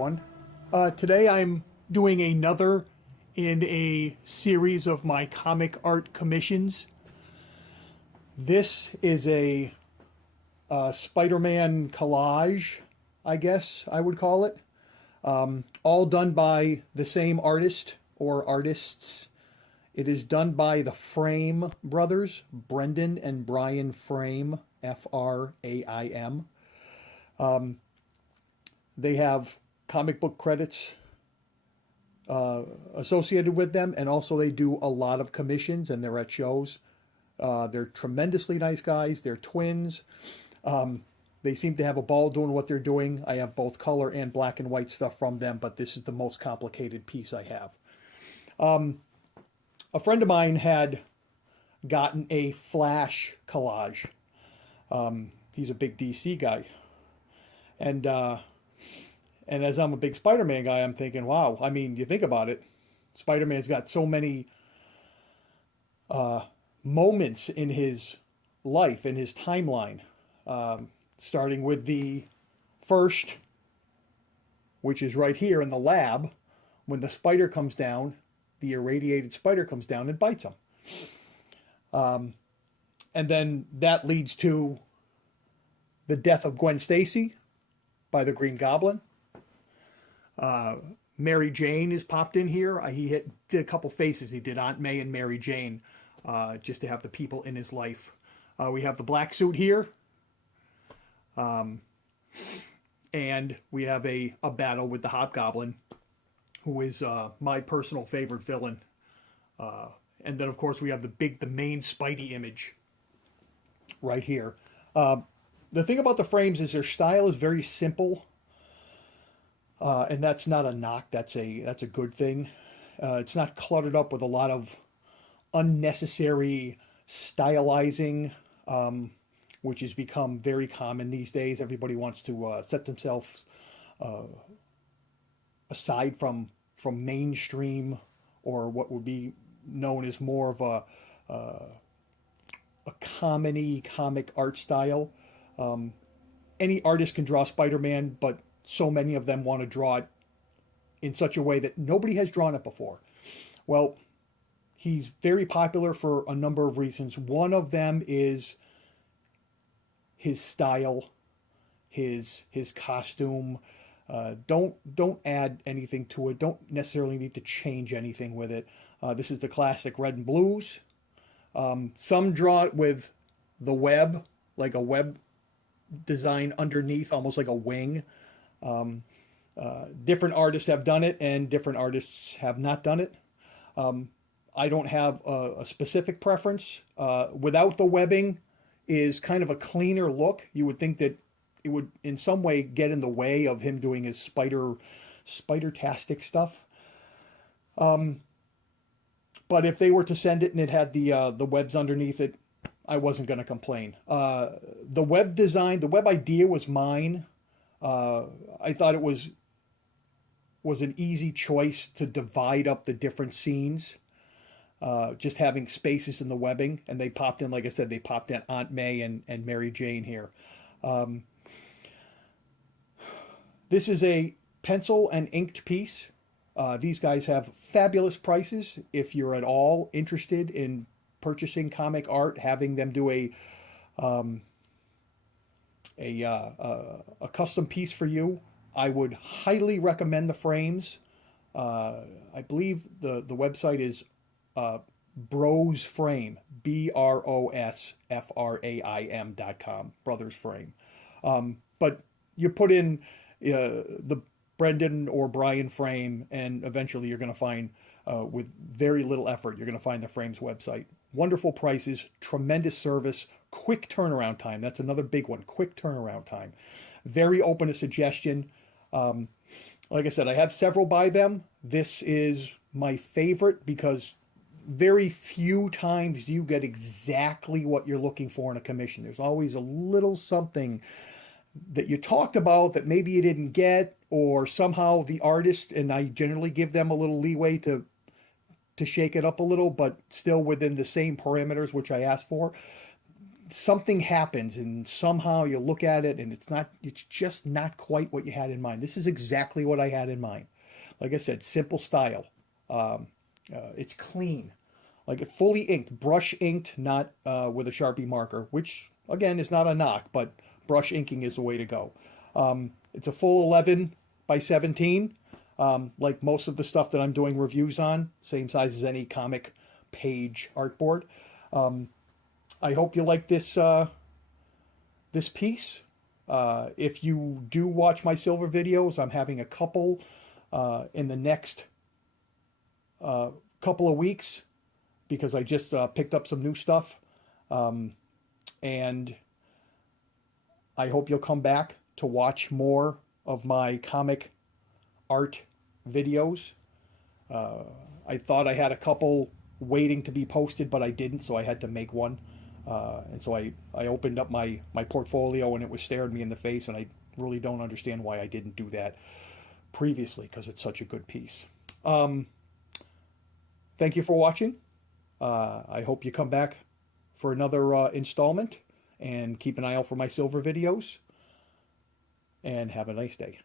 everyone. Today I'm doing another in a series of my comic art commissions. This is a Spider-Man collage, I guess I would call it. All done by the same artist or artists. It is done by the Fraim brothers, Brendon and Brian Fraim, Fraim. They have comic book credits associated with them, and also they do a lot of commissions and they're at shows. They're tremendously nice guys. They're twins. They seem to have a ball doing what they're doing. I have both color and black and white stuff from them, but this is the most complicated piece I have. A friend of mine had gotten a Flash collage. He's a big DC guy. And as I'm a big Spider-Man guy, I'm thinking, wow, I mean, you think about it, Spider-Man's got so many moments in his life, in his timeline, starting with the first, which is right here in the lab, when the spider comes down, the irradiated spider comes down and bites him. And then that leads to the death of Gwen Stacy by the Green Goblin. Mary Jane is popped in here. He did a couple faces. He did Aunt May and Mary Jane, just to have the people in his life. We have the black suit here. And we have a battle with the Hobgoblin, who is my personal favorite villain. And then, of course, we have the main Spidey image right here. The thing about the frames is their style is very simple. And that's not a knock. That's a good thing. It's not cluttered up with a lot of unnecessary stylizing, which has become very common these days. Everybody wants to set themselves aside from mainstream, or what would be known as more of a comedy comic art style. Any artist can draw Spider-Man, but so many of them want to draw it in such a way that nobody has drawn it before. Well, he's very popular for a number of reasons. One of them is his style, his costume. Don't add anything to it. Don't necessarily need to change anything with it. This is the classic red and blues. Some draw it with the web, like a web design underneath, almost like a wing. Different artists have done it and different artists have not done it. I don't have a specific preference. Without the webbing is kind of a cleaner look. You would think that it would in some way get in the way of him doing his spider-tastic stuff. But if they were to send it and it had the webs underneath it, I wasn't going to complain. The web design, the web idea was mine. I thought it was an easy choice to divide up the different scenes, just having spaces in the webbing. And they popped in, like I said, they popped in Aunt May and Mary Jane here. This is a pencil and inked piece. These guys have fabulous prices. If you're at all interested in purchasing comic art, having them do a custom piece for you, I would highly recommend the frames. I believe the website is Bros Fraim, BROSFRAIM.com, Brothers Fraim. But you put in the Brendon or Brian Fraim, and eventually you're going to find, with very little effort, you're going to find the Frames website. Wonderful prices, tremendous service, quick turnaround time. That's another big one, quick turnaround time. Very open to suggestion. Like I said, I have several by them. This is my favorite because very few times do you get exactly what you're looking for in a commission. There's always a little something that you talked about that maybe you didn't get, or somehow the artist, and I generally give them a little leeway to shake it up a little, but still within the same parameters which I asked for. something happens and somehow you look at it and it's just not quite what you had in mind. This is exactly what I had in mind. Like I said, simple style. It's clean, like fully inked, brush inked, not with a Sharpie marker, which again is not a knock, but brush inking is the way to go. It's a full 11 by 17, like most of the stuff that I'm doing reviews on, same size as any comic page artboard. I hope you like this piece. If you do watch my silver videos, I'm having a couple in the next couple of weeks because I just picked up some new stuff. And I hope you'll come back to watch more of my comic art videos. I thought I had a couple waiting to be posted, but I didn't, so I had to make one. And so I opened up my portfolio and it was staring me in the face, and I really don't understand why I didn't do that previously because it's such a good piece. Thank you for watching. I hope you come back for another installment, and keep an eye out for my silver videos, and have a nice day.